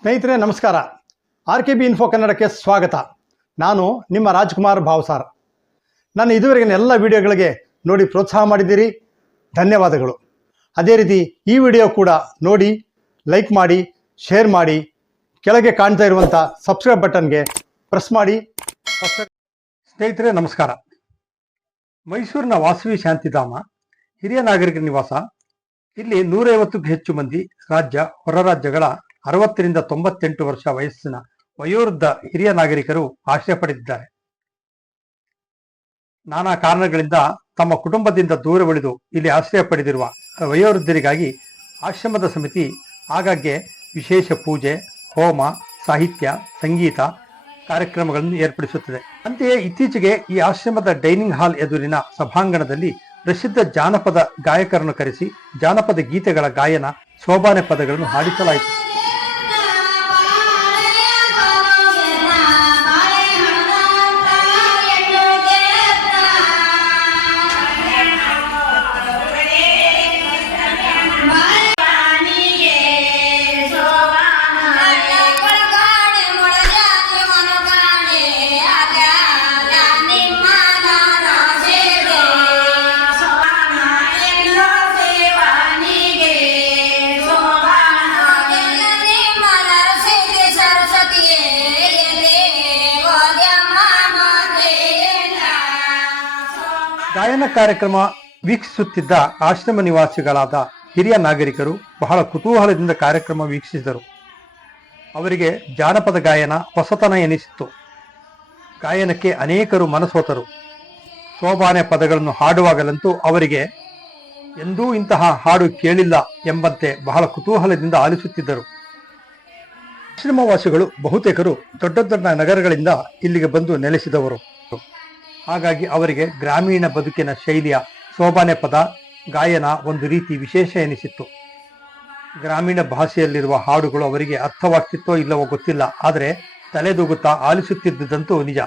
ಸ್ನೇಹಿತರೆ, ನಮಸ್ಕಾರ. R K B info ಕನ್ನಡಕ್ಕೆ ಸ್ವಾಗತ. ನಾನು ನಿಮ್ಮ ರಾಜ್ಕುಮಾರ್ ಭಾವ್ಸಾರ್. ನಾನು ಇದುವರೆಗಿನ ಎಲ್ಲ ವಿಡಿಯೋಗಳಿಗೆ ನೋಡಿ ಪ್ರೋತ್ಸಾಹ ಮಾಡಿದ್ದೀರಿ. ಧನ್ಯವಾದಗಳು. ಅದೇ ರೀತಿ ಈ ವಿಡಿಯೋ ಕೂಡ ನೋಡಿ ಲೈಕ್ ಮಾಡಿ ಶೇರ್ ಮಾಡಿ, ಕೆಳಗೆ ಕಾಣ್ತಾ ಇರುವಂಥ ಸಬ್ಸ್ಕ್ರೈಬ್ ಬಟನ್ಗೆ ಪ್ರೆಸ್ ಮಾಡಿ. ಸ್ನೇಹಿತರೆ, ನಮಸ್ಕಾರ. ಮೈಸೂರಿನ ವಾಸವಿ ಶಾಂತಿಧಾಮ, ಹಿರಿಯ ನಾಗರಿಕರ ನಿವಾಸ. ಇಲ್ಲಿ ನೂರೈವತ್ತಕ್ಕೂ ಹೆಚ್ಚು ಮಂದಿ ರಾಜ್ಯ, ಹೊರ ರಾಜ್ಯಗಳ ಅರವತ್ತರಿಂದ ತೊಂಬತ್ತೆಂಟು ವರ್ಷ ವಯಸ್ಸಿನ ವಯೋವೃದ್ಧ ಹಿರಿಯ ನಾಗರಿಕರು ಆಶ್ರಯ ಪಡೆದಿದ್ದಾರೆ. ನಾನಾ ಕಾರಣಗಳಿಂದ ತಮ್ಮ ಕುಟುಂಬದಿಂದ ದೂರ ಉಳಿದು ಇಲ್ಲಿ ಆಶ್ರಯ ಪಡೆದಿರುವ ವಯೋವೃದ್ಧರಿಗಾಗಿ ಆಶ್ರಮದ ಸಮಿತಿ ಆಗಾಗ್ಗೆ ವಿಶೇಷ ಪೂಜೆ, ಹೋಮ, ಸಾಹಿತ್ಯ, ಸಂಗೀತ ಕಾರ್ಯಕ್ರಮಗಳನ್ನು ಏರ್ಪಡಿಸುತ್ತದೆ. ಅಂತೆಯೇ ಇತ್ತೀಚೆಗೆ ಈ ಆಶ್ರಮದ ಡೈನಿಂಗ್ ಹಾಲ್ ಎದುರಿನ ಸಭಾಂಗಣದಲ್ಲಿ ಪ್ರಸಿದ್ಧ ಜಾನಪದ ಗಾಯಕರನ್ನು ಕರೆಸಿ ಜಾನಪದ ಗೀತೆಗಳ ಗಾಯನ, ಶೋಭಾನೆ ಪದಗಳನ್ನು ಹಾಡಿಸಲಾಯಿತು. ಗಾಯನ ಕಾರ್ಯಕ್ರಮ ವೀಕ್ಷಿಸುತ್ತಿದ್ದ ಆಶ್ರಮ ನಿವಾಸಿಗಳಾದ ಹಿರಿಯ ನಾಗರಿಕರು ಬಹಳ ಕುತೂಹಲದಿಂದ ಕಾರ್ಯಕ್ರಮ ವೀಕ್ಷಿಸಿದರು. ಅವರಿಗೆ ಜಾನಪದ ಗಾಯನ ಹೊಸತನ ಎನಿಸಿತ್ತು. ಗಾಯನಕ್ಕೆ ಅನೇಕರು ಮನಸೋತರು. ಸೋಬಾನೆ ಪದಗಳನ್ನು ಹಾಡುವಾಗಲಂತೂ ಅವರಿಗೆ, ಎಂದೂ ಇಂತಹ ಹಾಡು ಕೇಳಿಲ್ಲ ಎಂಬಂತೆ ಬಹಳ ಕುತೂಹಲದಿಂದ ಆಲಿಸುತ್ತಿದ್ದರು. ಆಶ್ರಮವಾಸಿಗಳು ಬಹುತೇಕರು ದೊಡ್ಡ ದೊಡ್ಡ ನಗರಗಳಿಂದ ಇಲ್ಲಿಗೆ ಬಂದು ನೆಲೆಸಿದವರು. ಹಾಗಾಗಿ ಅವರಿಗೆ ಗ್ರಾಮೀಣ ಬದುಕಿನ ಶೈಲಿಯ ಸೋಬಾನೆ ಪದ, ಗಾಯನ ಒಂದು ರೀತಿ ವಿಶೇಷ ಎನಿಸಿತ್ತು. ಗ್ರಾಮೀಣ ಭಾಷೆಯಲ್ಲಿರುವ ಹಾಡುಗಳು ಅವರಿಗೆ ಅರ್ಥವಾಗ್ತಿತ್ತೋ ಇಲ್ಲವೋ ಗೊತ್ತಿಲ್ಲ, ಆದರೆ ತಲೆದೂಗುತ್ತಾ ಆಲಿಸುತ್ತಿದ್ದುದಂತೂ ನಿಜ.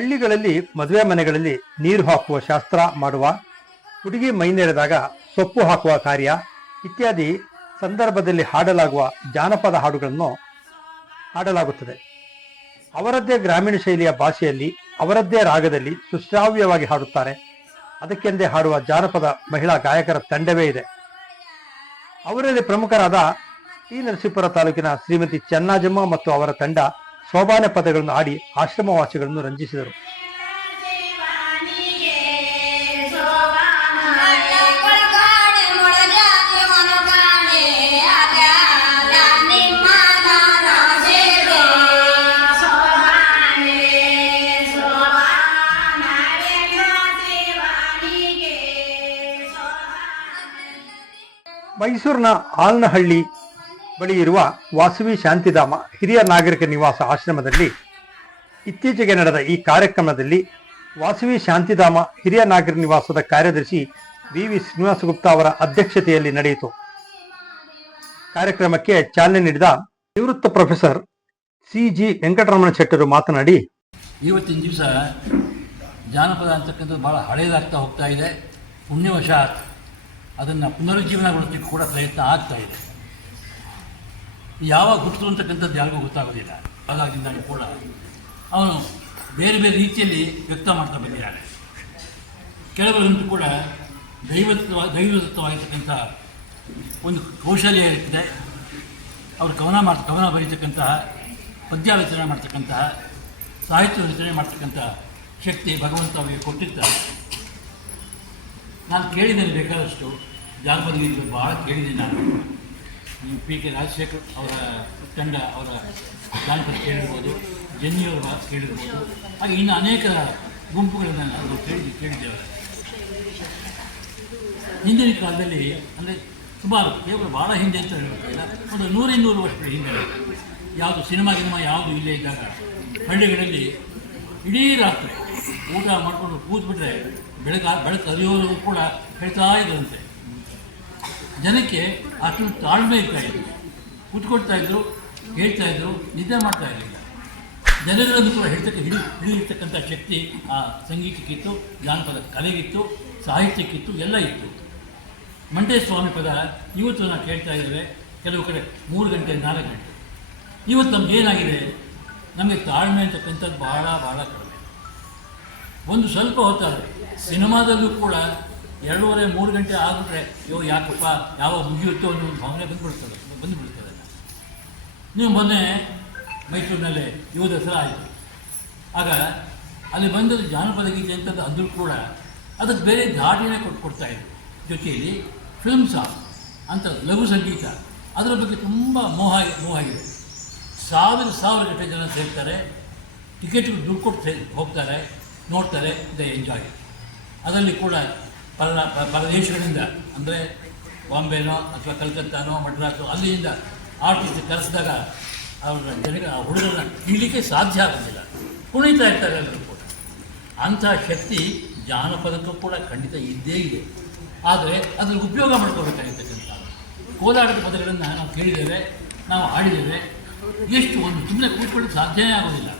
ಹಳ್ಳಿಗಳಲ್ಲಿ ಮದುವೆ ಮನೆಗಳಲ್ಲಿ ನೀರು ಹಾಕುವ ಶಾಸ್ತ್ರ ಮಾಡುವ, ಹುಡುಗಿ ಮೈನೆರೆದಾಗ ಸೊಪ್ಪು ಹಾಕುವ ಕಾರ್ಯ ಇತ್ಯಾದಿ ಸಂದರ್ಭದಲ್ಲಿ ಹಾಡಲಾಗುವ ಜಾನಪದ ಹಾಡುಗಳನ್ನು ಹಾಡಲಾಗುತ್ತದೆ. ಅವರದ್ದೇ ಗ್ರಾಮೀಣ ಶೈಲಿಯ ಭಾಷೆಯಲ್ಲಿ, ಅವರದ್ದೇ ರಾಗದಲ್ಲಿ ಸುಶ್ರಾವ್ಯವಾಗಿ ಹಾಡುತ್ತಾರೆ. ಅದಕ್ಕೆಂದೇ ಹಾಡುವ ಜಾನಪದ ಮಹಿಳಾ ಗಾಯಕರ ತಂಡವೇ ಇದೆ. ಅವರಲ್ಲಿ ಪ್ರಮುಖರಾದ ಟಿ ನರಸೀಪುರ ತಾಲೂಕಿನ ಶ್ರೀಮತಿ ಚೆನ್ನಾಜಮ್ಮ ಮತ್ತು ಅವರ ತಂಡ ಸೋಬಾನೆ ಪದಗಳನ್ನು ಆಡಿ ಆಶ್ರಮವಾಸಿಗಳನ್ನು ರಂಜಿಸಿದರು. ಮೈಸೂರಿನ ಆಲ್ನಹಳ್ಳಿ ಬಳಿ ಇರುವ ವಾಸವಿ ಶಾಂತಿಧಾಮ ಹಿರಿಯ ನಾಗರಿಕ ನಿವಾಸ ಆಶ್ರಮದಲ್ಲಿ ಇತ್ತೀಚೆಗೆ ನಡೆದ ಈ ಕಾರ್ಯಕ್ರಮದಲ್ಲಿ ವಾಸವಿ ಶಾಂತಿಧಾಮ ಹಿರಿಯ ನಾಗರಿಕ ನಿವಾಸದ ಕಾರ್ಯದರ್ಶಿ ವಿ ವಿ ಶ್ರೀನಿವಾಸಗುಪ್ತ ಅವರ ಅಧ್ಯಕ್ಷತೆಯಲ್ಲಿ ನಡೆಯಿತು. ಕಾರ್ಯಕ್ರಮಕ್ಕೆ ಚಾಲನೆ ನೀಡಿದ ನಿವೃತ್ತ ಪ್ರೊಫೆಸರ್ ಸಿ ಜಿ ವೆಂಕಟರಮಣ ಶೆಟ್ಟರು ಮಾತನಾಡಿ, ಇವತ್ತಿನ ದಿವಸ ಜಾನಪದ ಅಂತಕ್ಕಂಥದ್ದು ಭಾಳ ಹಳೆಯದಾಗ್ತಾ ಹೋಗ್ತಾ ಇದೆ. ಪುಣ್ಯವಶಾತ್ ಅದನ್ನು ಪುನರುಜ್ಜೀವನಗೊಳಿಸಲಿಕ್ಕೆ ಕೂಡ ಪ್ರಯತ್ನ ಆಗ್ತಾ ಇದೆ. ಯಾವಾಗ ಗುಟ್ಟು ಅಂತಕ್ಕಂಥದ್ದು ಯಾರಿಗೂ ಗೊತ್ತಾಗೋದಿಲ್ಲ. ಹಾಗಾಗಿಂದಾಗಿ ಕೂಡ ಅವನು ಬೇರೆ ಬೇರೆ ರೀತಿಯಲ್ಲಿ ವ್ಯಕ್ತ ಮಾಡ್ತಾ ಬಂದಿದ್ದಾನೆ. ಕೆಲವರಂತೂ ಕೂಡ ದೈವತ್ವ, ದೈವದತ್ತವಾಗಿರ್ತಕ್ಕಂಥ ಒಂದು ಕೌಶಲ್ಯ ಇರ್ತದೆ ಅವರು ಕವನ ಮಾಡ್, ಕವನ ಬರೀತಕ್ಕಂತಹ ಪದ್ಯ ರಚನೆ ಮಾಡ್ತಕ್ಕಂತಹ, ಸಾಹಿತ್ಯ ರಚನೆ ಮಾಡ್ತಕ್ಕಂಥ ಶಕ್ತಿ ಭಗವಂತ ಅವರಿಗೆ ಕೊಟ್ಟಿರ್ತಾರೆ. ನಾನು ಕೇಳಿದ್ದೇನೆ ಬೇಕಾದಷ್ಟು, ಜಾನಪದ ಗೀತೆಗಳು ಭಾಳ ಕೇಳಿದ್ದೀನಿ ನಾನು. ನೀವು ಪಿ ಕೆ ರಾಜಶೇಖರ್ ಅವರ ತಂಡ ಅವರ ಜಾನಪದ ಕೇಳಿರ್ಬೋದು ಮಾತು ಕೇಳಿರ್ಬೋದು. ಹಾಗೆ ಇನ್ನು ಅನೇಕ ಗುಂಪುಗಳನ್ನು ನಾವು ಕೇಳಿ ಕೇಳಿದ್ದೇವೆ. ಹಿಂದಿನ ಕಾಲದಲ್ಲಿ ಅಂದರೆ ಸುಮಾರು, ಕೇವಲ ಭಾಳ ಹಿಂದೆ ಅಂತ ಹೇಳ್ಬೇಕಿಲ್ಲ, ಒಂದು ನೂರಿನ್ನೂರು ವರ್ಷಗಳ ಹಿಂದೆ ಯಾವುದು ಸಿನಿಮಾ ಸಿನಿಮಾ ಯಾವುದು ಇಲ್ಲೇ ಇದ್ದಾಗ ಹಳ್ಳಿಗಳಲ್ಲಿ ಇಡೀ ರಾತ್ರಿ ಊಟ ಮಾಡಿಕೊಂಡು ಕೂತ್ಬಿಟ್ರೆ ಬೆಳಕ ಬೆಳಕು ಅರಿಯೋರು ಕೂಡ ಹೇಳ್ತಾ ಇದ್ರಂತೆ. ಜನಕ್ಕೆ ಅಷ್ಟು ತಾಳ್ಮೆ ಇದ್ರು ಕೂತ್ಕೊಳ್ತಾ ಇದ್ರು, ಹೇಳ್ತಾ ಇದ್ರು, ನಿದ್ದೆ ಮಾಡ್ತಾ ಇರಲಿಲ್ಲ. ಜನಗಳನ್ನು ಕೂಡ ಹೇಳ್ತಕ್ಕ, ಹಿಡಿ, ಹಿಡಿದಿರ್ತಕ್ಕಂಥ ಶಕ್ತಿ ಆ ಸಂಗೀತಕ್ಕಿತ್ತು, ಜಾನಪದ ಕಲೆಗಿತ್ತು, ಸಾಹಿತ್ಯಕ್ಕಿತ್ತು, ಎಲ್ಲ ಇತ್ತು. ಮಂಟೇ ಸ್ವಾಮಿ ಪದ ಇವತ್ತು ನಾವು ಕೇಳ್ತಾ ಇದ್ದೇವೆ, ಕೆಲವು ಕಡೆ ಮೂರು ಗಂಟೆ, ನಾಲ್ಕು ಗಂಟೆ. ಇವತ್ತು ನಮ್ಗೆ ಏನಾಗಿದೆ? ನಮಗೆ ತಾಳ್ಮೆ ಅಂತಕ್ಕಂಥದ್ದು ಭಾಳ ಭಾಳ ಕಡಿಮೆ. ಒಂದು ಸ್ವಲ್ಪ ಹೊತ್ತಾದರೆ ಸಿನಿಮಾದಲ್ಲೂ ಕೂಡ ಎರಡೂವರೆ, ಮೂರು ಗಂಟೆ ಆಗಿಬಿಟ್ರೆ ಅಯ್ಯೋ ಯಾಕಪ್ಪ ಯಾವಾಗ ಮುಗಿಯುತ್ತೋ ಅನ್ನೋ ಒಂದು ಭಾವನೆ ಬಂದುಬಿಡ್ತದೆ ಬಂದುಬಿಡ್ತದೆ ನೀವು ಮೊನ್ನೆ ಮೈಸೂರಿನಲ್ಲಿ ಯುವ ದಸರಾ ಆಯಿತು. ಆಗ ಅಲ್ಲಿ ಬಂದದ್ದು ಜಾನಪದ ಗೀತೆ ಅಂತದ್ದು ಅಂದರೂ ಕೂಡ ಅದಕ್ಕೆ ಬೇರೆ ಧಾಟಿನೇ ಕೊಟ್ಟು ಕೊಡ್ತಾ ಇದ್ರು. ಜೊತೆಯಲ್ಲಿ ಫಿಲ್ಮ್ ಸಾಂಗ್ ಅಂತ ಲಘು ಸಂಗೀತ. ಅದರ ಬಗ್ಗೆ ತುಂಬ ಮೋಹ ಮೋಹ ಇದೆ ಸಾವಿರ ಸಾವಿರ ಗಂಟೆ ಜನ ಸೇರ್ತಾರೆ. ಟಿಕೆಟ್ಗೆ ದುಡ್ಡು ಕೊಟ್ಟು ಹೋಗ್ತಾರೆ, ನೋಡ್ತಾರೆ ದ ಎಂಜಾಯ್. ಅದರಲ್ಲಿ ಕೂಡ ಪರ ಪರದೇಶಗಳಿಂದ ಅಂದರೆ ಬಾಂಬೆನೋ ಅಥವಾ ಕಲ್ಕತ್ತಾನೋ ಮಡ್ರಾಸೋ ಅಲ್ಲಿಯಿಂದ ಆರ್ಟಿಸ್ಟ್ ಕರೆಸಿದಾಗ ಅವರ ಜನಗ ಆ ಹುಡುಗರನ್ನ ಕೀಳಲಿಕ್ಕೆ ಸಾಧ್ಯ ಆಗೋದಿಲ್ಲ. ಕುಣಿತಾ ಇರ್ತಾರೆ ಎಲ್ಲರೂ ಕೂಡ. ಅಂಥ ಶಕ್ತಿ ಜಾನಪದಕ್ಕೂ ಕೂಡ ಖಂಡಿತ ಇದ್ದೇ ಇದೆ. ಆದರೆ ಅದರ ಉಪಯೋಗ ಮಾಡ್ಕೋಬೇಕಾಗಿರ್ತಕ್ಕಂಥ ಕೋಲಾಟದ ಪದಗಳನ್ನು ನಾವು ಕೇಳಿದ್ದೇವೆ, ನಾವು ಆಡಿದ್ದೇವೆ ಎಷ್ಟು ಒಂದು ಸುಮ್ಮನೆ ಕೂತ್ಕೊಳ್ಳಿಕ್ಕೆ ಸಾಧ್ಯವೇ ಆಗೋದಿಲ್ಲ.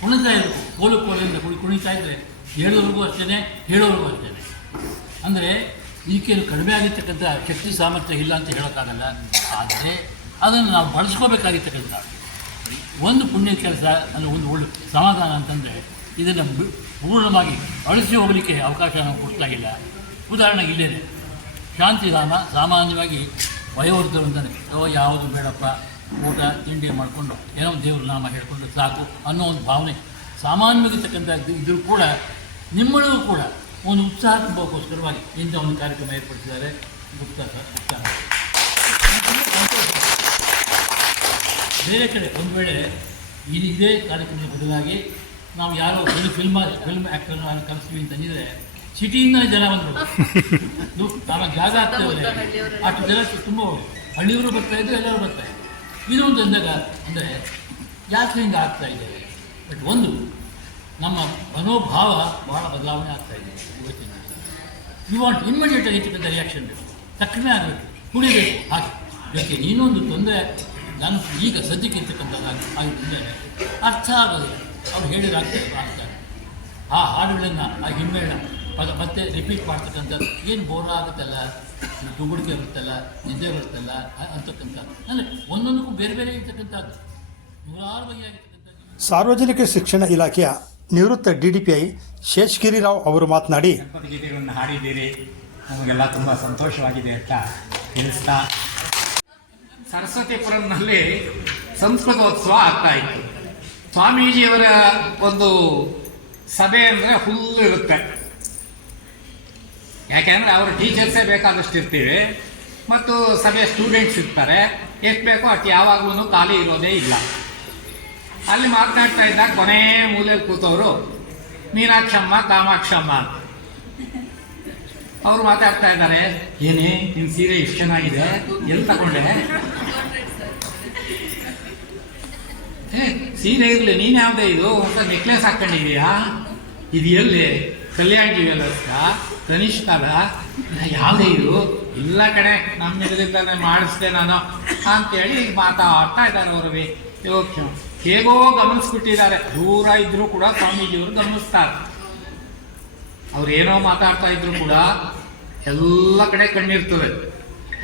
ಕುಣಿತಾ ಇರಬೇಕು. ಕೋಲು ಕೋಲಿಂದ ಕುಣಿ ಕುಣಿತಾ ಇದ್ದರೆ ಹೇಳೋರಿಗೂ ಅಷ್ಟೇ ಹೇಳೋರಿಗೂ ಅಷ್ಟೇ ಅಂದರೆ ಈಕೆಯಲ್ಲಿ ಕಡಿಮೆ ಆಗಿರ್ತಕ್ಕಂಥ ಶಕ್ತಿ, ಸಾಮರ್ಥ್ಯ ಇಲ್ಲ ಅಂತ ಹೇಳೋಕ್ಕಾಗಲ್ಲ. ಆದರೆ ಅದನ್ನು ನಾವು ಬಳಸ್ಕೋಬೇಕಾಗಿರ್ತಕ್ಕಂಥ ಒಂದು ಪುಣ್ಯ ಕೆಲಸ ಅಂದರೆ ಒಂದು ಒಳ್ಳೆ ಸಮಾಧಾನ ಅಂತಂದರೆ ಇದನ್ನು ಪೂರ್ಣವಾಗಿ ಅಳಿಸಿ ಹೋಗಲಿಕ್ಕೆ ಅವಕಾಶ ನಾವು ಕೊಡ್ತಾ ಇಲ್ಲ ಉದಾಹರಣೆಗೆ ಇಲ್ಲೇ ಶಾಂತಿಧಾಮ ಸಾಮಾನ್ಯವಾಗಿ ವಯೋವೃದ್ಧರು ಅಂತಾನೆ, ಓ, ಯಾವುದು ಬೇಡಪ್ಪ, ಊಟ, ತಿಂಡಿ ಮಾಡಿಕೊಂಡು ಏನೋ ದೇವ್ರ ನಾಮ ಹೇಳ್ಕೊಂಡು ಸಾಕು ಅನ್ನೋ ಒಂದು ಭಾವನೆ ಸಾಮಾನ್ಯವಾಗಿರ್ತಕ್ಕಂಥ ಇದ್ರೂ ಕೂಡ ನಿಮ್ಮಳಿಗೂ ಕೂಡ ಒಂದು ಉತ್ಸಾಹ ತುಂಬಕ್ಕೋಸ್ಕರವಾಗಿ ಇಂಥ ಒಂದು ಕಾರ್ಯಕ್ರಮ ಏರ್ಪಡಿಸಿದ್ದಾರೆ ಗುಪ್ತ ಉತ್ಸಾಹ ಬೇರೆ ಕಡೆ ಒಂದು ವೇಳೆ ಇದು ಇದೇ ಕಾರ್ಯಕ್ರಮದ ಬದಲಾಗಿ ನಾವು ಯಾರೋ ಫಿಲ್ಮ್ ಫಿಲ್ಮ್ ಫಿಲ್ಮ್ ಕಲಿಸ್ತೀವಿ ಕರೆಸ್ತೀವಿ ಅಂತಂದಿದ್ರೆ ಸಿಟಿಯಿಂದ ಜನ ಬಂದರು ನಾವು ಜಾಗ ಆಗ್ತೇವೆ ಅಷ್ಟು ಜನ ತುಂಬ ಹಳ್ಳಿಯವರು ಬರ್ತಾ ಇದ್ರು ಎಲ್ಲರೂ ಬರ್ತಾ ಇದ್ರು ಇದು ಒಂದು ಅಂದಾಗ ಅಂದರೆ ಯಾಕೆ ಹಿಂಗೆ ಆಗ್ತಾ ಇದೆ. ಬಟ್ ಒಂದು ನಮ್ಮ ಮನೋಭಾವ ಬಹಳ ಬದಲಾವಣೆ ಆಗ್ತಾ ಇದೆ ಇವತ್ತಿನ ಯು ವಾಂಟ್ ಇಮ್ಮಿಡಿಯೇಟ್ ಆಗಿರ್ತಕ್ಕಂಥ ರಿಯಾಕ್ಷನ್ ಬೇಕು ತಕ್ಷಣ ಆಗಬೇಕು ಕುಡಿಬೇಕು. ಹಾಗೆ. ಇದಕ್ಕೆ ಇನ್ನೊಂದು ತೊಂದರೆ, ನಾನು ಈಗ ಸದ್ಯಕ್ಕೆ ಹಾಗೆ ಆಗಿದ್ದರೆ ಅರ್ಥ ಆಗೋದು ಅವ್ರು ಹೇಳಿದಾಗ್ತದೆ ಆಗ್ತಾರೆ ಆ ಹಾಡುಗಳನ್ನು, ಆ ಹಿಮ್ಮೇಳ ಪದ, ಮತ್ತೆ ರಿಪೀಟ್ ಮಾಡ್ತಕ್ಕಂಥದ್ದು ಏನು ಬೋರ್ ಆಗುತ್ತಲ್ಲ? ದುಗುಡಿಕೆ ಬರುತ್ತಲ್ಲ? ನಿದ್ದೆ ಬರುತ್ತಲ್ಲ? ಅಂತಕ್ಕಂಥ. ಅಂದರೆ ಒಂದೊಂದಕ್ಕೂ ಬೇರೆ ಬೇರೆ ಇರ್ತಕ್ಕಂಥದ್ದು. ನೂರಾರು ಬಗೆಯಾಗಿರ್ತಕ್ಕಂಥ ಸಾರ್ವಜನಿಕ ಶಿಕ್ಷಣ ಇಲಾಖೆಯ ನಿವೃತ್ತ D D P I Sheshagirirao ಅವರು ಮಾತನಾಡಿ ಹಾಡಿದ್ದೀರಿ. ನಮಗೆಲ್ಲ ತುಂಬ ಸಂತೋಷವಾಗಿದೆ ಅಂತ ತಿಳಿಸ್ತಾ. ಸರಸ್ವತಿಪುರಂನಲ್ಲಿ ಸಂಸ್ಕೃತೋತ್ಸವ ಆಗ್ತಾ ಇತ್ತು. ಸ್ವಾಮೀಜಿಯವರ ಒಂದು ಸಭೆ ಅಂದರೆ ಹುಲ್ಲು ಇರುತ್ತೆ. ಯಾಕೆಂದರೆ ಅವರು ಟೀಚರ್ಸೇ ಬೇಕಾದಷ್ಟು ಇರ್ತೀವಿ. ಮತ್ತು ಸಭೆಯ ಸ್ಟೂಡೆಂಟ್ಸ್ ಇರ್ತಾರೆ. ಎಷ್ಟು ಬೇಕೋ ಅಷ್ಟು ಯಾವಾಗಲೂ ಖಾಲಿ ಇರೋದೇ ಇಲ್ಲ. ಅಲ್ಲಿ ಮಾತನಾಡ್ತಾ ಇದ್ದಾಗ ಕೊನೆ ಮೂಲೆಯಲ್ಲಿ ಕೂತವರು ಮೀನಾಕ್ಷಮ್ಮ ಕಾಮಾಕ್ಷಮ್ಮ ಅವರು ಮಾತಾಡ್ತಾ ಇದ್ದಾರೆ, ಏನೇ, ನಿನ್ ಸೀರೆ ಇಷ್ಟು ಚೆನ್ನಾಗಿದೆ, ಎಲ್ಲಿ ತಗೊಂಡೆ? ಸೀರೆ ಇರ್ಲಿ, ನೀನ್ ಯಾವ್ದೇ ಇದು? ಅಂತ ನೆಕ್ಲೆಸ್ ಹಾಕೊಂಡಿದೀಯಾ ಇದು ಎಲ್ಲಿ? ಕಲ್ಯಾಣ್ ಜ್ಯುವೆಲರ್ಸ್ ಕನಿಷ್ಕದ ಯಾವ್ದೇ ಇದು? ಇಲ್ಲ ಕಡೆ ನಮ್ಮ ಇದರಿಂದಾನೆ ಮಾಡಿಸ್ದೆ ನಾನು. ಅಂತೇಳಿ ಈಗ ಮಾತಾಡ್ತಾ ಇದ್ದಾರೆ ಅವರು ಹೇಗೋ ಗಮನಿಸ್ಬಿಟ್ಟಿದ್ದಾರೆ. ದೂರ ಇದ್ರೂ ಕೂಡ ಸ್ವಾಮೀಜಿಯವರು ಗಮನಿಸ್ತಾರೆ. ಅವ್ರು ಏನೋ ಮಾತಾಡ್ತಾ ಇದ್ರು ಕೂಡ ಎಲ್ಲ ಕಡೆ ಕಣ್ಣಿರ್ತದೆ.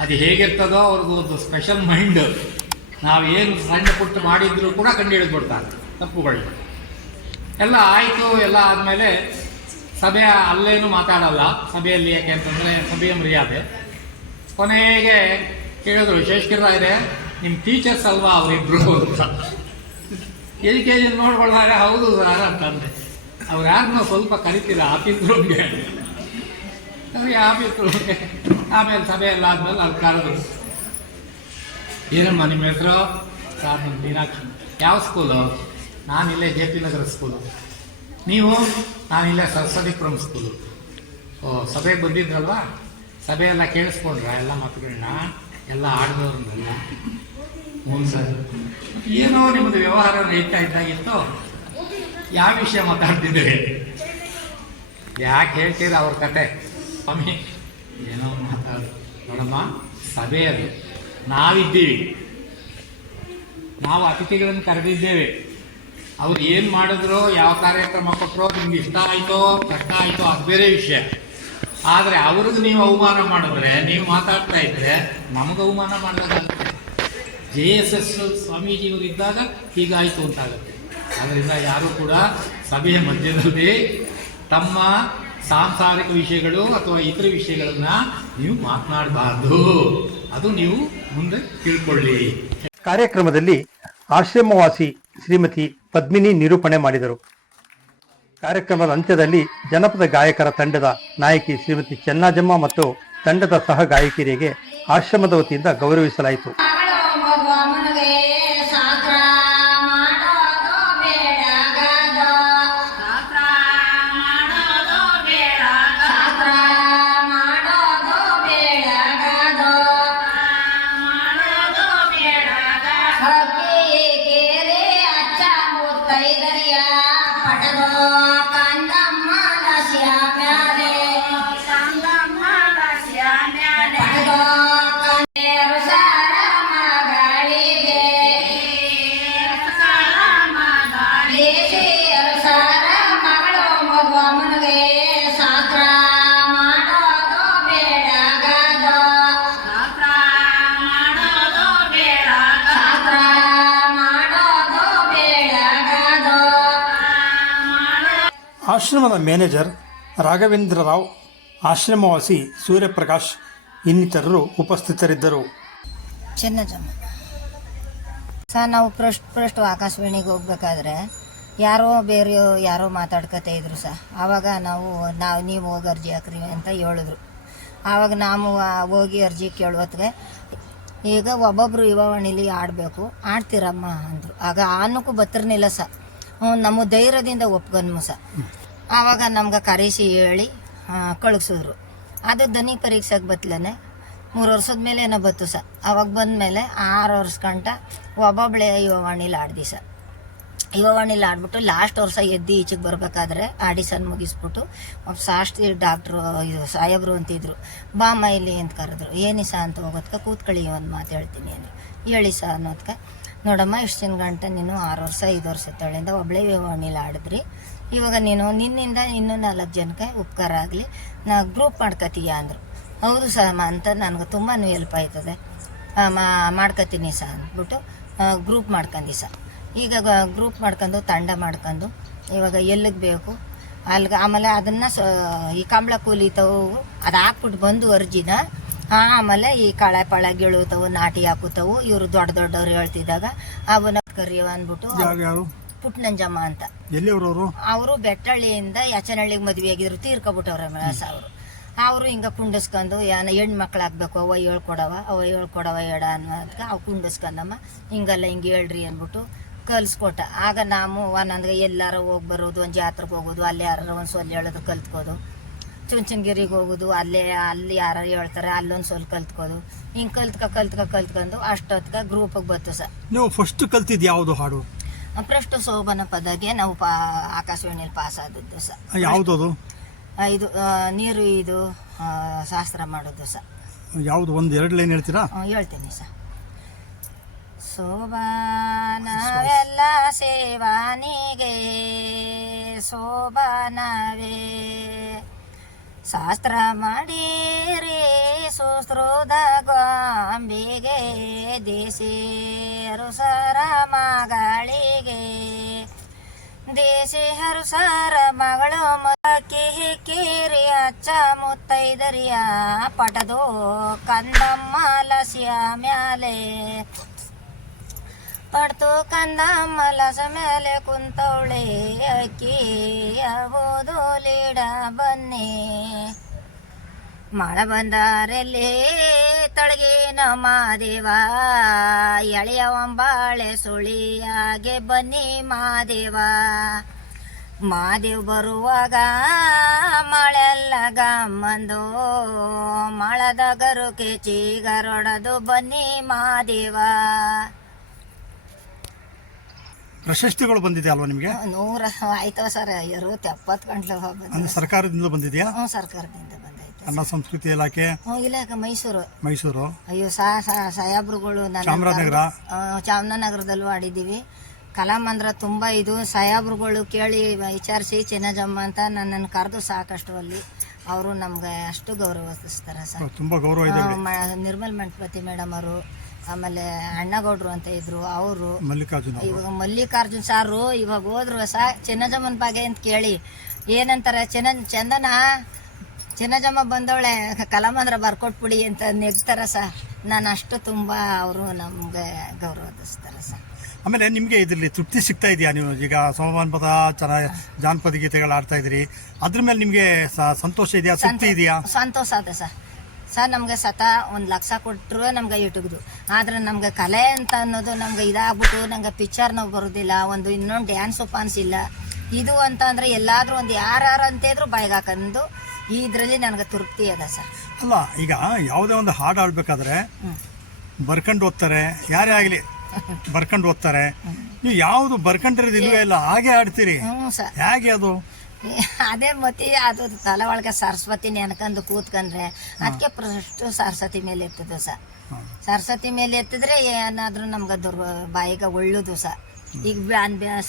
ಅದು ಹೇಗಿರ್ತದೋ ಅವ್ರದ್ದು ಒಂದು ಸ್ಪೆಷಲ್ ಮೈಂಡ್ ನಾವೇನು ಸಣ್ಣ ಪುಟ್ಟ ಮಾಡಿದ್ರು ಕೂಡ ಕಂಡುಹಿಡಿದ್ಬಿಡ್ತಾರೆ ತಪ್ಪುಗಳನ್ನ ಎಲ್ಲ ಆಯಿತು, ಎಲ್ಲ ಆದಮೇಲೆ ಸಭೆ ಅಲ್ಲೇನು ಮಾತಾಡಲ್ಲ. ಸಭೆಯಲ್ಲಿ ಯಾಕೆ ಅಂತಂದರೆ ಸಭೆಯ ಮರ್ಯಾದೆ. ಕೊನೆಗೆ ಕೇಳಿದ್ರು ಇದೆ ನಿಮ್ಮ ಟೀಚರ್ಸ್ ಅಲ್ವಾ ಅವರಿಬ್ರು ಅಂತ. ಎಲ್ ಕೆ ಜಿ ನೋಡ್ಕೊಳ್ತಾರೆ ಹೌದು ಸರ್ ಅಂತಂದೆ. ಅವ್ರು ಯಾರನ್ನೂ ಸ್ವಲ್ಪ ಕರಿತೀರ ಆಫೀಸ್ ರೂಮ್ಗೆ ಅವ್ರಿಗೆ ಆಫೀಸ್ ಆಮೇಲೆ ಸಭೆ ಎಲ್ಲ ಆದ್ಮೇಲೆ ಅವ್ರು ಕರೆದ್ರು ಏನಮ್ಮ ನಿಮ್ಮ ಹೆಸರು? ಸರ್ ನಮ್ಮ ಮೀನಾಕ್ಷಿ. ಯಾವ ಸ್ಕೂಲು ನಾನಿಲ್ಲೇ ಜೆ ಪಿ ನಗರ ಸ್ಕೂಲು ನೀವು? ನಾನಿಲ್ಲೇ ಸರಸ್ವತಿ ಪ್ರಮ್ ಸ್ಕೂಲು ಓ, ಸಭೆಗೆ ಬಂದಿದ್ರಲ್ವಾ? ಸಭೆ ಎಲ್ಲ ಕೇಳಿಸ್ಕೊಂಡ್ರ ಎಲ್ಲ ಮಾತುಗಳನ್ನ? ಎಲ್ಲ ಆಡಿದವ್ರನ್ನೆಲ್ಲ ಹ್ಞೂ ಸರ್. ಏನೋ ನಿಮ್ಮದು ವ್ಯವಹಾರ ನಡೀತಾ ಇದ್ದಾಗಿತ್ತು ಯಾವ ವಿಷಯ ಮಾತಾಡ್ತಿದ್ದೀರಿ? ಯಾಕೆ ಹೇಳ್ತೀರ ಅವ್ರ ಕತೆ? ಸ್ವಾಮಿ, ಏನೋ ಮಾತಾಡು, ನೋಡಮ್ಮ, ಸಭೆ ಅದು. ನಾವಿದ್ದೀವಿ. ನಾವು ಅತಿಥಿಗಳನ್ನು ಕರೆದಿದ್ದೇವೆ. ಅವ್ರು ಏನು ಮಾಡಿದ್ರು, ಯಾವ ಕಾರ್ಯಕ್ರಮ ಕೊಟ್ಟರು ನಿಮ್ಗೆ ಇಷ್ಟ ಆಯಿತೋ, ಕಷ್ಟ ಆಯಿತೋ, ಅದು ಬೇರೆ ವಿಷಯ. ಆದರೆ ಅವ್ರಿಗೆ ನೀವು ಅವಮಾನ ಮಾಡಿದ್ರೆ, ನೀವು ಮಾತಾಡ್ತಾ ಇದ್ರೆ ನಮಗೆ ಅವಮಾನ ಮಾಡಲಾಗುತ್ತೆ ಜೆ ಎಸ್ ಎಸ್ ಸ್ವಾಮೀಜಿಯವರು ಇದ್ದಾಗ ಹೀಗಾಯಿತು ಅಂತಾಗುತ್ತೆ. ಅದರಿಂದ ಯಾರು ಕೂಡ ಸಭೆಯ ಮಧ್ಯದಲ್ಲಿ ತಮ್ಮ ಸಾಂಸಾರಿಕ ವಿಷಯಗಳು ಅಥವಾ ಇತರ ವಿಷಯಗಳನ್ನ ನೀವು ಮಾತನಾಡಬಾರ್ದು. ಅದು ನೀವು ಮುಂದೆ ತಿಳ್ಕೊಳ್ಳಿ. ಕಾರ್ಯಕ್ರಮದಲ್ಲಿ ಆಶ್ರಮವಾಸಿ ಶ್ರೀಮತಿ ಪದ್ಮಿನಿ ನಿರೂಪಣೆ ಮಾಡಿದರು. ಕಾರ್ಯಕ್ರಮದ ಅಂತ್ಯದಲ್ಲಿ ಜನಪದ ಗಾಯಕರ ತಂಡದ ನಾಯಕಿ ಶ್ರೀಮತಿ ಚೆನ್ನಾಜಮ್ಮ ಮತ್ತು ತಂಡದ ಸಹ ಗಾಯಕಿಯರಿಗೆ ಆಶ್ರಮದ ವತಿಯಿಂದ ಗೌರವಿಸಲಾಯಿತು. ಮಗಳು ಆಶ್ರಮದ ಮ್ಯಾನೇಜರ್ ರಾಘವೇಂದ್ರ ರಾವ್, ಆಶ್ರಮವಾಸಿ ಸೂರ್ಯಪ್ರಕಾಶ್ ಇನ್ನಿತರರು ಉಪಸ್ಥಿತರಿದ್ದರು. ಚೆನ್ನಜಮ್ಮ ಸರ್, ನಾವು ಫಸ್ಟ್ ಫಸ್ಟ್ ಆಕಾಶವಾಣಿಗೆ ಹೋಗ್ಬೇಕಾದ್ರೆ ಯಾರೋ ಬೇರೆ ಯಾರೋ ಮಾತಾಡ್ಕತೆ ಇದ್ರು ಸರ್. ಆವಾಗ ನಾವು ನಾವು, ನೀವು ಹೋಗಿ ಅರ್ಜಿ ಹಾಕ್ರಿ ಅಂತ ಹೇಳಿದ್ರು. ಆವಾಗ ನಾವು ಹೋಗಿ ಅರ್ಜಿ ಕೇಳುವತ್ಗೆ ಈಗ ಒಬ್ಬೊಬ್ರು ಯುವವಾಣಿಲಿ ಆಡಬೇಕು, ಆಡ್ತೀರಮ್ಮ ಅಂದರು. ಆಗ ಆನಕ್ಕೂ ಬತ್ತಿರ್ನಿಲ್ಲ ಸರ್. ನಮ್ಮ ಧೈರ್ಯದಿಂದ ಒಪ್ಕೊಂಡ್ಮು ಸ ಆವಾಗ ನಮ್ಗೆ ಕರೆಸಿ ಹೇಳಿ ಕಳಿಸಿದ್ರು ಅದು ಧ್ವನಿ ಪರೀಕ್ಷೆಗೆ ಬತ್ತಲೇ ಮೂರು ವರ್ಷದ ಮೇಲೆ ಏನೋ ಬತ್ತು ಸ. ಅವಾಗ ಬಂದಮೇಲೆ ಆರು ವರ್ಷ ಗಂಟ ಒಬ್ಬೊಬ್ಳೆ ಯುವವಾಣಿಲಿ ಆಡ್ದಿ ಸ ಯುವವಾಣಿಲಿ ಆಡ್ಬಿಟ್ಟು ಲಾಸ್ಟ್ ವರ್ಷ ಎದ್ದು ಈಚೆಗೆ ಬರಬೇಕಾದ್ರೆ ಆಡಿಷನ್ ಮುಗಿಸ್ಬಿಟ್ಟು ಒಬ್ಬ ಸಾಸ್ತಿ ಡಾಕ್ಟ್ರು, ಇದು ಸಾಹೇಬ್ರು ಅಂತಿದ್ರು. ಬಾಮ್ಮ ಇಲ್ಲಿ ಅಂತ ಕರೆದ್ರು. ಏನಿಸ ಅಂತ ಹೋಗೋದ್ಕ ಕೂತ್ಕೊಳ್ಳಿ ಒಂದು ಮಾತು ಹೇಳ್ತೀನಿ ಅಂದರು. ಹೇಳಿ ಸ ಅನ್ನೋದ್ಕ. ನೋಡಮ್ಮ ಇಷ್ಟು ಗಂಟ ನೀನು ಆರು ವರ್ಷ ಐದು ವರ್ಷ ತಳಿಂದ ಒಬ್ಬಳೇ ಯುವವಾಣಿಲಿ ಆಡಿದ್ರಿ. ಇವಾಗ ನೀನು ನಿನ್ನಿಂದ ಇನ್ನೂ ನಾಲ್ಕು ಜನಕ್ಕೆ ಉಪಕಾರ ಆಗಲಿ. ನಾ ಗ್ರೂಪ್ ಮಾಡ್ಕೊತೀಯ ಅಂದರು. ಹೌದು ಸರ್ ಅಂತ ನನಗೆ ತುಂಬಾ ಹೆಲ್ಪ್ ಆಯ್ತದೆ. ಮಾಡ್ಕೊತೀನಿ ಸರ್ ಅಂದ್ಬಿಟ್ಟು ಗ್ರೂಪ್ ಮಾಡ್ಕೊಂಡಿ ಸರ್ ಈಗ ಗ್ರೂಪ್ ಮಾಡ್ಕೊಂಡು ತಂಡ ಮಾಡ್ಕೊಂಡು ಇವಾಗ ಎಲ್ಲಿಗೆ ಬೇಕು? ಅಲ್ಲಿಗೆ ಆಮೇಲೆ ಅದನ್ನು ಸ, ಈ ಕಂಬಳ ಕೂಲಿತವು ಅದು ಹಾಕ್ಬಿಟ್ಟು ಬಂದು ಅರ್ಜಿನ ಆಮೇಲೆ ಈ ಕಳೆ ಪಳೆ ಗೆಳುತ್ತವು ನಾಟಿ ಹಾಕುತ್ತವು, ಇವರು ದೊಡ್ಡ ದೊಡ್ಡವ್ರು ಹೇಳ್ತಿದ್ದಾಗ, ಅವನ್ನ ಕರಿಯವ ಅಂದ್ಬಿಟ್ಟು ಯಾರು ಪುಟ್ನಂಜಮ್ಮ ಅಂತ. ಎಲ್ಲಿ ಅವರು ಬೆಟ್ಟಳ್ಳಿಯಿಂದ ಯಚನಹಳ್ಳಿಗೆ ಮದುವೆ ಆಗಿದ್ರು ತೀರ್ಕೊಬಿಟ್ಟವ್ರೆ ಮೇಳಸ ಅವರು. ಅವರು ಹಿಂಗೆ ಕುಂಡಿಸ್ಕೊಂಡು ಯಾನ ಹೆಣ್ಣು ಮಕ್ಕಳಾಗಬೇಕು ಅವ ಹೇಳ್ಕೊಡವ ಅವ ಹೇಳ್ಕೊಡವ ಎಡ ಅನ್ನೋದಕ್ಕೆ ಅವು ಕುಂಡಿಸ್ಕೊಂಡಮ್ಮ ಹಿಂಗಲ್ಲ ಹಿಂಗೆ ಹೇಳ್ರಿ ಅಂದ್ಬಿಟ್ಟು ಕಲಿಸ್ಕೊಟ್ಟ. ಆಗ ನಾವು ಒಂದೊಂದು ಎಲ್ಲಾರು ಹೋಗಿ ಬರೋದು ಒಂದು ಜಾತ್ರೆಗೆ ಹೋಗೋದು ಅಲ್ಲಿ ಯಾರು ಒಂದು ಸೊಲ್ಲು ಹೇಳೋದು ಕಲ್ತ್ಕೋದು ಚುಂಚನಗಿರಿಗೆ ಹೋಗೋದು ಅಲ್ಲೇ ಅಲ್ಲಿ ಯಾರು ಹೇಳ್ತಾರೆ ಅಲ್ಲೊಂದು ಸೊಲ್ ಕಲ್ತ್ಕೋದು ಹಿಂಗೆ ಕಲ್ತ್ಕ ಕಲ್ತ್ಕ ಕಲ್ತ್ಕೊಂಡು ಅಷ್ಟೊತ್ತಿಗೆ ಗ್ರೂಪಿಗೆ ಬತ್ತು ಸರ್. ನೀವು ಫಸ್ಟ್ ಕಲ್ತಿದ್ದು ಯಾವುದು ಹಾಡು? ಪ್ರಶ್ನ ಶೋಭನ ಪದಗೆ ನಾವು ಪಾ ಆಕಾಶವಾಣಿಯಲ್ಲಿ ಪಾಸ್ ಆದದ್ದು ಯಾವುದು ಯಾವುದದು? ಇದು ನೀರು ಇದು ಶಾಸ್ತ್ರ ಮಾಡೋದು ಸಹ ಯಾವುದು ಒಂದು ಎರಡು ಲೈನ್ ಹೇಳ್ತೀರಾ? ಹೇಳ್ತೀನಿ ಸ. ಶೋಭಾನವೆಲ್ಲ ಸೇವಾನಿಗೆ ಶೋಭಾನವೇ ಶಾಸ್ತ್ರ ಮಾಡಿರಿ ಸುಶ್ರೋದ ಗಾಂಬಿಗೆ ದೇಶಿಯರು ಸರ ಮಗಳಿಗೆ. ದೇಶಿ ಹರುಸಾರ ಮಗಳು ಮಕ್ಕಿ ಹಿಕ್ಕಿರಿ ಅಚ್ಚ ಮುತ್ತೈದರಿಯ ಪಟದು ಕಂದಮ್ಮ ಲಸಿಯ ಮ್ಯಾಲೆ. ಪಡ್ತು ಕಂದಮ್ಮ ಲಸ ಮೇಲೆ ಕುಂತವಳೆ ಅಕ್ಕಿ ಯಾವುದು ಲೀಡ ಬನ್ನಿ. ಮಳ ಬಂದಾರೆಲ್ಲಿ ತಳಗಿನ ಮಾದೇವ ಎಳೆಯ ಒಂಬಾಳೆ ಸುಳಿಯಾಗೆ ಬನ್ನಿ ಮಾದೇವ. ಮಾದೇವ್ ಬರುವಾಗ ಮಳೆಲ್ಲ ಗಮ್ಮಂದು ಮಳದ ಗರುಕೆ ಚೀಗರೊಡದು ಬನ್ನಿ ಮಾದೇವ. ಪ್ರಶಸ್ತಿಗಳು ಬಂದಿದೆ ಅಲ್ವಾ ನಿಮಗೆ? ನೂರ ಆಯ್ತವ ಸರ್ ಅರವತ್ತು ಎಪ್ಪತ್ತು ಗಂಟ್ಲು ಸರ್ಕಾರದಿಂದ ಬಂದಿದೆಯಾ? ಹ್ಞೂ ಸರ್ಕಾರದಿಂದ ಕನ್ನಡ ಸಂಸ್ಕೃತಿ ಇಲಾಖೆ. ಇಲಾಖೆ ಮೈಸೂರು. ಮೈಸೂರು. ಅಯ್ಯೋ ಸಾ ಸಾ- ಸಾಹೇಬ್ರುಗಳು ನನ್ನ ಚಾಮರಾಜನಗರ. ಆ, ಚಾಮರಾಜನಗರದಲ್ಲೂ ಆಡಿದ್ದೀವಿ. ಕಲಾಮಂದ್ರ ತುಂಬ ಇದು. ಸಾಯಾಬ್ರುಗಳು ಕೇಳಿ ವಿಚಾರಿಸಿ ಚಿನ್ನಜಮ್ಮ ಅಂತ ನನ್ನನ್ನು ಕರೆದು ಸಾಕಷ್ಟು ಅಲ್ಲಿ. ಅವರು ನಮ್ಗೆ ಅಷ್ಟು ಗೌರವಿಸ್ತಾರೆ ಸರ್. ತುಂಬಾ ಗೌರವ ಇದೆ ಆ, ಮ- ನಿರ್ಮಲ್ ಮಂಟಪತಿ ಮೇಡಮ್ ಅವರು ಆಮೇಲೆ ಅಣ್ಣಗೌಡ್ರು ಅಂತ ಇದ್ರು ಅವರು. ಮಲ್ಲಿಕಾರ್ಜುನ ಅವರು. ಇವಾಗ ಮಲ್ಲಿಕಾರ್ಜುನ್ ಸಾರು ಇವಾಗ ಹೋದ್ರು ಸ ಚೆನ್ನಜಮ್ಮನ ಬಗ್ಗೆ ಅಂತ ಕೇಳಿ. ಏನಂತಾರೆ ಚಿನ್ನ ಚಂದನ ಚಿನ್ನಜಮ್ಮ ಬಂದವಳೆ ಕಲಾಮಂದ್ರ ಬರ್ಕೊಟ್ಬಿಡಿ ಅಂತ ನೆಗ್ತಾರ ಸ. ನಾನು ಅಷ್ಟು ತುಂಬ ಅವರು ನಮಗೆ ಗೌರವಿಸ್ತಾರೆ ಸರ್ ಆಮೇಲೆ ನಿಮಗೆ ಇದರಲ್ಲಿ ತೃಪ್ತಿ ಸಿಗ್ತಾ ಇದೆಯಾ ನೀವು? ಈಗ ಸೋಮವಾನ ಪದ ಚರ ಜಾನಪದ ಗೀತೆಗಳು ಆಡ್ತಾ ಇದ್ರಿ. ಅದ್ರ ಮೇಲೆ ನಿಮಗೆ ಸಂತೋಷ ಇದೆಯಾ? ತೃಪ್ತಿ ಇದೆಯಾ? ಸಂತೋಷ ಅದ ಸರ್ ಸರ್ ನಮಗೆ ಸತ ಒಂದು ಲಕ್ಷ ಕೊಟ್ಟರು ನಮ್ಗೆ ಇಟುಗ್ದು. ಆದ್ರೆ ನಮ್ಗೆ ಕಲೆ ಅಂತ ಅನ್ನೋದು ನಮ್ಗೆ ಇದಾಗ್ಬಿಟ್ಟು ನಂಗೆ ಪಿಕ್ಚರ್ ನಾವು ಬರೋದಿಲ್ಲ ಒಂದು ಇನ್ನೊಂದು ಡ್ಯಾನ್ಸ್ ಪಾನ್ಸ್ ಇಲ್ಲ. ಇದು ಅಂತ ಅಂದ್ರೆ ಎಲ್ಲಾದ್ರೂ ಒಂದು ಯಾರು ಅಂತ ಇದ್ರು ಬಾಯಿಗೆ ಹಾಕೊಂಡು ಇದರಲ್ಲಿ ನನಗೆ ತೃಪ್ತಿ ಅದ ಸರ್. ಅಲ್ಲ ಈಗ ಯಾವುದೇ ಒಂದು ಹಾಡು ಆಡ್ಬೇಕಾದ್ರೆ ಬರ್ಕೊಂಡು ಓದ್ತಾರೆ ಯಾರೇ ಆಗಲಿ ಬರ್ಕೊಂಡು ಓದ್ತಾರೆ. ನೀವು ಯಾವುದು ಬರ್ಕೊಂಡಿರೋದು ಇಲ್ವೇ ಇಲ್ಲ ಹಾಗೆ ಆಡ್ತೀರಿ ಹೇಗೆ ಅದು? ಅದೇ ಮತಿ ಅದು ತಲೆ ಒಳಗೆ ಸರಸ್ವತಿ ನೆನ್ಕಂಡು ಕೂತ್ಕಂಡ್ರೆ ಅದಕ್ಕೆ ಫಸ್ಟ್ ಸರಸ್ವತಿ ಮೇಲೆ ಇರ್ತದೆ ಸರ್. ಸರಸ್ವತಿ ಮೇಲೆ ಎತ್ತಿದ್ರೆ ಏನಾದರೂ ನಮ್ಗೆ ದುರ್ ಬಾಯಿಗೆ ಒಳ್ಳೆದು ಸರ್. ಈಗ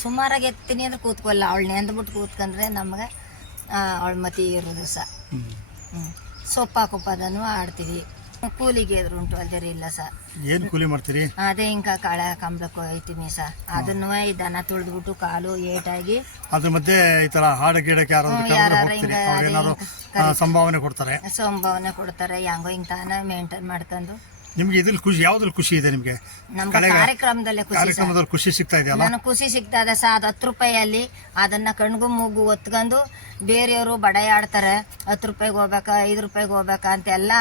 ಸುಮಾರಾಗಿ ಎತ್ತೀನಿ ಅಂದ್ರೆ ಕೂತ್ಕೊಲ್ಲ ಅವಳು ನೆಂದ್ಬಿಟ್ಟು ಕೂತ್ಕೊಂಡ್ರೆ ನಮ್ಗೆ ಅವಳ ಮತಿ ಇರೋದು ಸಹ ಹ್ಞೂ ಸೊಪ್ಪ ಆಡ್ತೀವಿ. ಕೂಲಿಗೆ ಎದುರು ಉಂಟು ಅಲ್ದರಿ ಇಲ್ಲ ಸರ್ ಏನು ಕೂಲಿ ಮಾಡ್ತೀರಿ? ಅದೇ ಹಿಂಗ ಕಾಳ ಕಂಬಳಕ್ಕೆ ಹೋಯ್ತೀನಿ ಸರ್ ಅದನ್ನು ಈ ದನ ತುಳಿದ್ಬಿಟ್ಟು ಕಾಲು ಏಟಾಗಿ ಅದ್ರ ಮಧ್ಯೆ ಈ ತರ ಹಾಡು ಗೀಡಕ್ಕೆ ಯಾರಾದ್ರೂ ಸಂಭಾವನೆ ಕೊಡ್ತಾರೆ. ಸಂಭಾವನೆ ಕೊಡ್ತಾರೆ. ಹೆಂಗೋ ಹಿಂಗೆ ತಾನ ಮೇಂಟೈನ್ ಮಾಡ್ಕೊಂಡು ನಿಮ್ಗೆ ಇದ್ರಲ್ಲಿ ಖುಷಿ ಯಾವ್ದ್ರಲ್ಲಿ ಖುಷಿ ಇದೆ ನಿಮ್ಗೆ? ನಮ್ಗೆ ಕಲೆಗ- ಕಾರ್ಯಕ್ರಮದಲ್ಲೇ ಖುಷಿ ಸರ್. ಕಾರ್ಯಕ್ರಮದಲ್ಲಿ ಖುಷಿ ಸಿಗ್ತಾ ಇದೆಯಲ್ಲ? ನಾನು ಖುಷಿ ಸಿಗ್ತದೆ ಸಹ ಅದು ಹತ್ತು ರೂಪಾಯಲ್ಲಿ ಅದನ್ನ ಕಣ್ಗು ಮೂಗು ಒತ್ಕೊಂಡು ಬೇರೆಯವರು ಬಡಾಯಿ ಆಡ್ತಾರೆ ಹತ್ತು ರೂಪಾಯಿಗೆ ಹೋಗ್ಬೇಕಾ ಐದು ರೂಪಾಯಿಗೆ ಹೋಗ್ಬೇಕಾ ಅಂತೆಲ್ಲ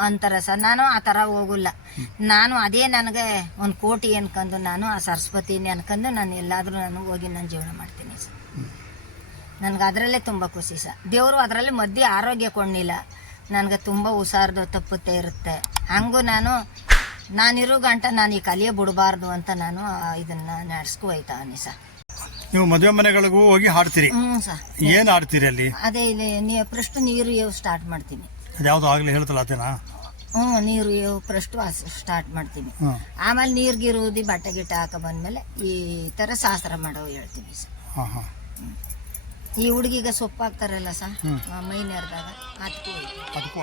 ಅಂತಾರೆ ಸರ್. ನಾನು ಆ ಥರ ಹೋಗಿಲ್ಲ. ನಾನು ಅದೇ ನನಗೆ ಒಂದು ಕೋಟಿ ಅನ್ಕೊಂಡು ನಾನು ಆ ಸರಸ್ವತಿನೇ ಅನ್ಕೊಂಡು ನಾನು ಎಲ್ಲಾದರೂ ನಾನು ಹೋಗಿ ನಾನು ಜೀವನ ಮಾಡ್ತೀನಿ ಸರ್. ನನಗೆ ಅದರಲ್ಲೇ ತುಂಬ ಖುಷಿ ಸರ್. ದೇವರು ಅದರಲ್ಲಿ ಮಧ್ಯೆ ಆರೋಗ್ಯ ಕೊಂಡಿಲ್ಲ ನನಗೆ ತುಂಬ ಹುಷಾರ್ದು ತಪ್ಪುತ್ತೆ ಇರುತ್ತೆ. ಹಂಗೂ ನಾನು ನಾನಿರೋ ಗಂಟ ನಾನು ಈ ಕಲಿಯೇ ಬಿಡಬಾರ್ದು ಅಂತ ನಾನು ಇದನ್ನು ನಡೆಸ್ಕೊ ಹೋಯ್ತಾವನಿ ಅನಿಸ ನೀವು ಮದುವೆ ಮನೆಗಳಿಗೂ ಹೋಗಿ ಹಾಡ್ತೀರಿ? ಹ್ಞೂ ಸರ್ ಏನು ಹಾಡ್ತೀರಿ ಅಲ್ಲಿ? ಅದೇ ಇಲ್ಲಿ ನೀವು ಪ್ರಶ್ನೆ ನೀರು ಯೋ ಸ್ಟಾರ್ಟ್ ಮಾಡ್ತೀನಿ. ಅದ್ಯಾವುದು ಆಗ್ಲೇ ಹೇಳ್ತಲ್ಲ ಅದೇನಾ? ಹ್ಞೂ ನೀರು ಏವು ಫಸ್ಟ್ ಸ್ಟಾರ್ಟ್ ಮಾಡ್ತೀನಿ. ಆಮೇಲೆ ನೀರು ಗೀರು ಊದಿ ಬಟ್ಟೆ ಗಿಟ್ಟ ಹಾಕ ಬಂದಮೇಲೆ ಈ ಥರ ಶಾಸ್ತ್ರ ಮಾಡೋ ಹೇಳ್ತೀನಿ ಸರ್ ಹಾಂ ಹಾ. ಈ ಹುಡುಗಿಗೆ ಸೊಪ್ಪು ಹಾಕ್ತಾರಲ್ಲ ಸರ್. ಮೈ ನೆರೆದಾಗ ಅದಕ್ಕೂ ಅದಕ್ಕೂ